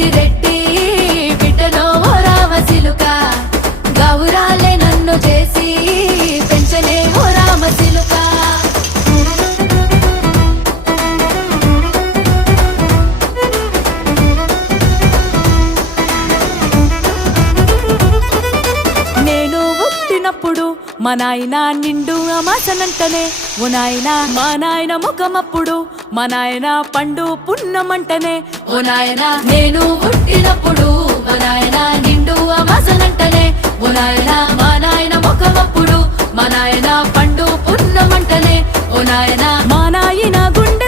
పెద్దిరెడ్డి బిడ్డలో ఓ రామసిలుక గౌరాలే నన్ను చేసి పెంచలే ఓ రామసిలుక నేను పుట్టినప్పుడు మా నాయన నిండు అమాసనంటనే ఓ నాయన మా నాయన ముఖమప్పుడు మా నాయన పండు పున్నమంటనే ఓ నాయన నేను పుట్టినప్పుడు మా నాయన నిండు అమాసనంటనే ఓ నాయన మా నాయన ముఖమప్పుడు మా నాయన పండు పున్నమంటనే ఓ నాయన మా నాయన గుండె